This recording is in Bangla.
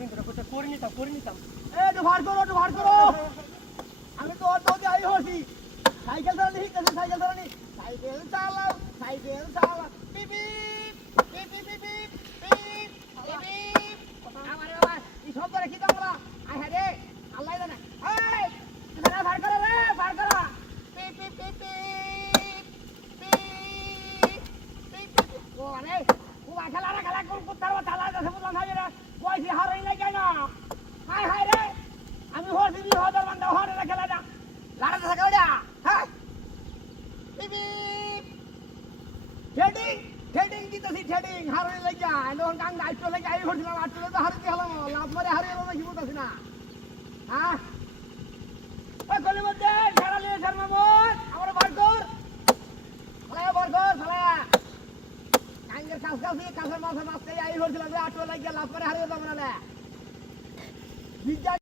দিনটা করতে করে নিতাম একটু ভার করো আমি তো অত যাই হচ্ছি সাইকেল চালানি শিখতেছি সাইকেল চালাও পিপি পিপি পিপি পিপি আমারে বাবা এই শব্দ রেখে দাও বলা আয় হ্যাঁ রে আল্লাহ জানে এই তুমি ভার করো রে ভার করো পিপি পিপি পিপি ও আরে ও খেলা কোন কুত্তার বাচ্চা লাগা সব বুঝলাম না বয়সে হারাই না কেন হায় হায় রে আমি হচ্ছি বিহদার বান্দা হরে না খেলা না লাড়াতে থাকা ওটা হ্যাঁ পিপি ট্রেডিং দিতেছি ট্রেডিং হারাই লাগিয়া এখন গাং আইটো লাগি আই হচ্ছিলাম আইটো তো হারিয়ে হলাম লাভ মারে হারিয়ে হলো কি বলতেছি না হ্যাঁ ওই গলি মধ্যে ছেড়া নিয়ে শর্মা মোর আমার বরকর সালা কাঙ্গের কাছের মাছের মাছ খাই আই হচ্ছিলাম আইটো লাগিয়া লাভ মারে হারিয়ে যাবো না